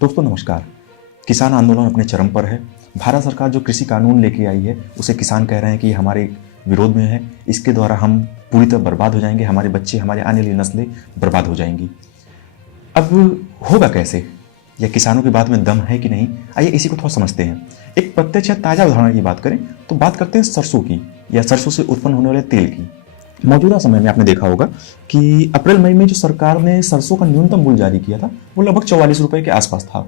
दोस्तों नमस्कार। किसान आंदोलन अपने चरम पर है। भारत सरकार जो कृषि कानून लेके आई है उसे किसान कह रहे हैं कि हमारे विरोध में है, इसके द्वारा हम पूरी तरह बर्बाद हो जाएंगे, हमारे बच्चे, हमारे आने वाली नस्लें बर्बाद हो जाएंगी। अब होगा कैसे, या किसानों की बात में दम है कि नहीं, आइए इसी को थोड़ा समझते हैं। एक प्रत्यक्ष या ताज़ा उदाहरण की बात करें तो बात करते हैं सरसों की, या सरसों से उत्पन्न होने वाले तेल की। मौजूदा समय में आपने देखा होगा कि अप्रैल मई में जो सरकार ने सरसों का न्यूनतम मूल्य जारी किया था वो लगभग 44 रुपए के आसपास था।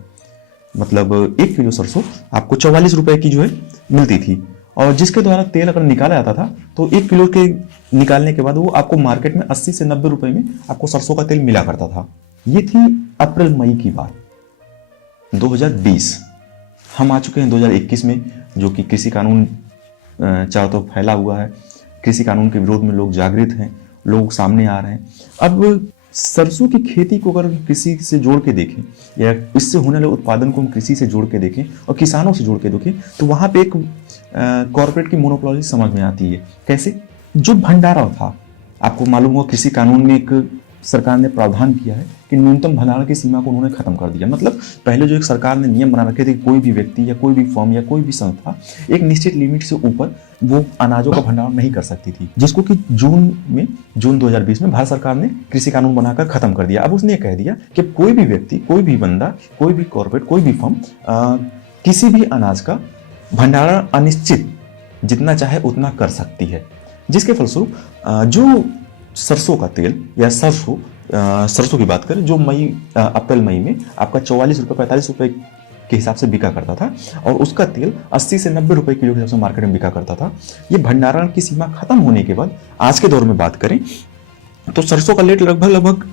मतलब 1 किलो सरसों आपको 44 रुपए की जो है मिलती थी, और जिसके द्वारा तेल अगर निकाला जाता था तो 1 किलो के निकालने के बाद वो आपको मार्केट में 80 से 90 रुपए में आपको सरसों का तेल मिला करता था। ये थी अप्रैल मई की बात। 2020 हम आ चुके हैं 2021 में, जो कि कृषि कानून चारों तरफ फैला हुआ है। कृषि कानून के विरोध में लोग जागृत हैं, लोग सामने आ रहे हैं। अब सरसों की खेती को अगर कृषि से जोड़ के देखें, या इससे होने वाले उत्पादन को हम कृषि से जोड़ के देखें और किसानों से जोड़ के देखें, तो वहां पे एक कॉर्पोरेट की मोनोपोली समझ में आती है। कैसे? जो भंडारण था, आपको मालूम होगा कृषि कानून में एक सरकार ने प्रावधान किया है कि न्यूनतम भंडारण की सीमा को उन्होंने खत्म कर दिया। मतलब पहले जो एक सरकार ने नियम बना रखे थे कि कोई भी व्यक्ति या कोई भी फर्म या कोई भी संस्था एक निश्चित लिमिट से ऊपर वो अनाजों का भंडारण नहीं कर सकती थी, जिसको कि जून 2020 में भारत सरकार ने कृषि कानून बनाकर खत्म कर दिया। अब उसने कह दिया कि कोई भी व्यक्ति, कोई भी बंदा, कोई भी कॉर्पोरेट, कोई भी फर्म किसी भी अनाज का भंडारण अनिश्चित जितना चाहे उतना कर सकती है। जिसके फलस्वरूप जो सरसों का तेल या सरसों की बात करें, जो अप्रैल मई में आपका 44 रुपये 45 रुपये के हिसाब से बिका करता था, और उसका तेल 80 से 90 रुपए किलो के हिसाब से मार्केट में बिका करता था। ये भंडारण की सीमा खत्म होने के बाद आज के दौर में बात करें तो सरसों का रेट लगभग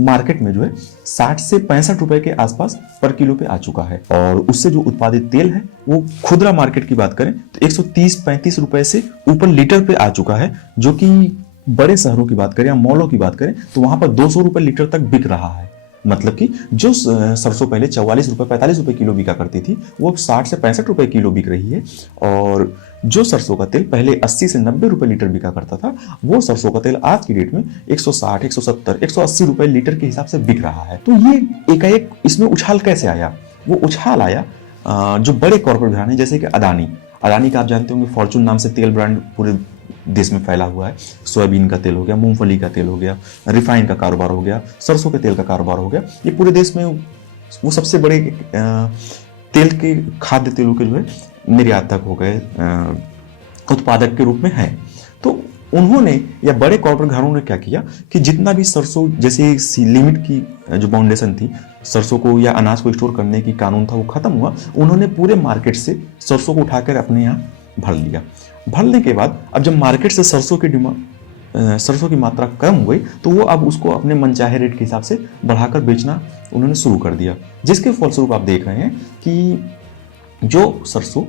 मार्केट में जो है 60 से 65 रुपए के आसपास पर किलो पे आ चुका है। और उससे जो उत्पादित तेल है वो खुदरा मार्केट की बात करें तो 130-35 रुपए से ऊपर लीटर पे आ चुका है, जो कि बड़े शहरों की बात करें या मॉलों की बात करें तो वहां पर 200 रुपए लीटर तक बिक रहा है। मतलब कि जो सरसों पहले 44 रुपए 45 रुपए किलो बिका करती थी वो 60 से 65 रुपए किलो बिक रही है, और जो सरसों का तेल पहले 80 से 90 रुपए लीटर बिका करता था वो सरसों का तेल आज की डेट में 160, 170, 180 रुपए लीटर के हिसाब से बिक रहा है। तो ये एकाएक इसमें उछाल कैसे आया? वो उछाल आया जो बड़े कॉर्पोरेट घराने जैसे कि अडानी का आप जानते होंगे, फॉर्चून नाम से तेल ब्रांड पूरे देश में फैला हुआ है। सोयाबीन का तेल हो गया, मूंगफली का तेल हो गया, रिफाइन का कारोबार हो गया, सरसों के तेल का कारोबार हो गया। ये पूरे देश में वो सबसे बड़े तेल के खाद्य तेलों के जो है निर्यातक हो गए, उत्पादक के रूप में है। तो उन्होंने या बड़े कॉर्पोरेट घरों ने क्या किया कि जितना भी सरसों जैसे लिमिट की जो बाउंडेशन थी, सरसों को या अनाज को स्टोर करने की कानून था वो खत्म हुआ। उन्होंने पूरे मार्केट से सरसों को उठाकर अपने यहाँ भर लिया। भरने के बाद अब जब मार्केट से सरसों की मात्रा कम हो गई तो वो अब उसको अपने मनचाहे रेट के हिसाब से बढ़ाकर बेचना उन्होंने शुरू कर दिया। जिसके फलस्वरूप आप देख रहे हैं कि जो सरसों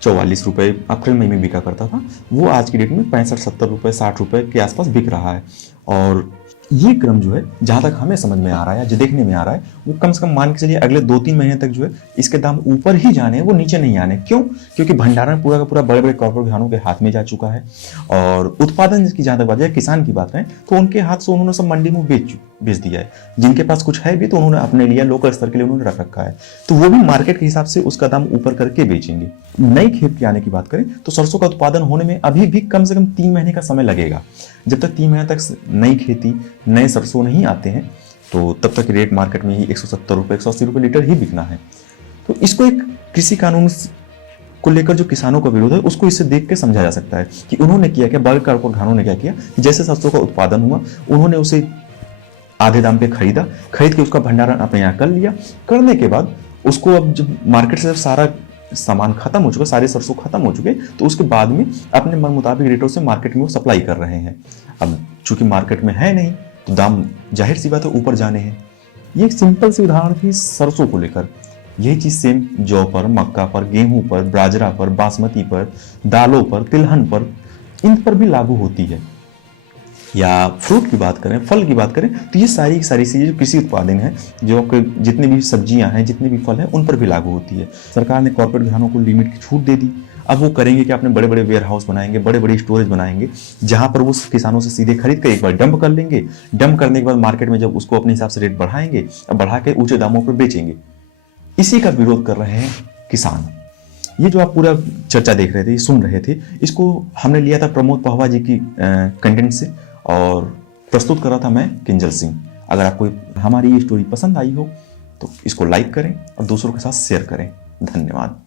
44 रुपए अप्रैल मई में बिका करता था वो आज की डेट में 65-70 रुपए 60 रुपए के आसपास बिक रहा है। और ये क्रम जो है जहां तक हमें समझ में आ रहा है, जो देखने में आ रहा है, वो कम से कम मान के चलिए अगले 2-3 महीने तक जो है इसके दाम ऊपर ही जाने हैं, वो नीचे नहीं आने। क्यों? क्योंकि भंडारण पूरा का पूरा बड़े बड़े कॉर्पोरेट घरानों के हाथ में जा चुका है, और उत्पादन की जहां तक बात है किसान की बात है तो उनके हाथ से उन्होंने सब मंडी में बेच दिया है। जिनके पास कुछ है भी तो उन्होंने अपने लिए लोकल स्तर के लिए उन्होंने रख रखा है, तो वो भी मार्केट के हिसाब से उसका दाम ऊपर करके बेचेंगे। नई खेत के आने की बात करें तो सरसों का उत्पादन होने में अभी भी कम से कम 3 महीने का समय लगेगा। जब तक 3 महीने तक नई खेती, नए सरसों नहीं आते हैं तो तब तक रेट मार्केट में ही 170 रुपए 180 रुपए लीटर ही बिकना है। तो इसको एक कृषि कानून को लेकर जो किसानों का विरोध है उसको इससे देख के समझा जा सकता है कि उन्होंने किया क्या, बड़े कॉर्पोरेट घरानों ने क्या किया। जैसे सरसों का उत्पादन हुआ उन्होंने उसे आधे दाम पे खरीद के उसका भंडारण अपने यहाँ कर लिया। करने के बाद उसको अब जब मार्केट से सारा सामान खत्म हो चुका, सारे सरसों खत्म हो चुके, तो उसके बाद में अपने मन मुताबिक रेटों से मार्केट में वो सप्लाई कर रहे हैं। अब चूंकि मार्केट में है नहीं तो दाम जाहिर सी बात है ऊपर जाने हैं। ये एक सिंपल सी उदाहरण थी सरसों को लेकर। यही चीज सेम जौ पर, मक्का पर, गेहूं पर, बाजरा पर, बासमती पर, दालों पर, तिलहन पर, इन पर भी लागू होती है। या फ्रूट की बात करें, फल की बात करें, तो ये सारी सारी चीज़ें जो कृषि उत्पादन है, जो आपके जितनी भी सब्जियां हैं, जितने भी फल हैं, उन पर भी लागू होती है। सरकार ने कॉर्पोरेट घरानों को लिमिट की छूट दे दी। अब वो करेंगे कि अपने बड़े बड़े वेयर हाउस बनाएंगे, बड़े बड़े स्टोरेज बनाएंगे, जहां पर वो किसानों से सीधे खरीद कर एक बार डंप कर लेंगे। डंप करने के बाद मार्केट में जब उसको अपने हिसाब से रेट बढ़ाएंगे और बढ़ा के ऊंचे दामों पर बेचेंगे। इसी का विरोध कर रहे हैं किसान। ये जो आप पूरा चर्चा देख रहे थे, सुन रहे थे, इसको हमने लिया था प्रमोद पहवा जी की कंटेंट से और प्रस्तुत कर रहा था मैं, किंजल सिंह। अगर आपको हमारी ये स्टोरी पसंद आई हो तो इसको लाइक करें और दूसरों के साथ शेयर करें। धन्यवाद।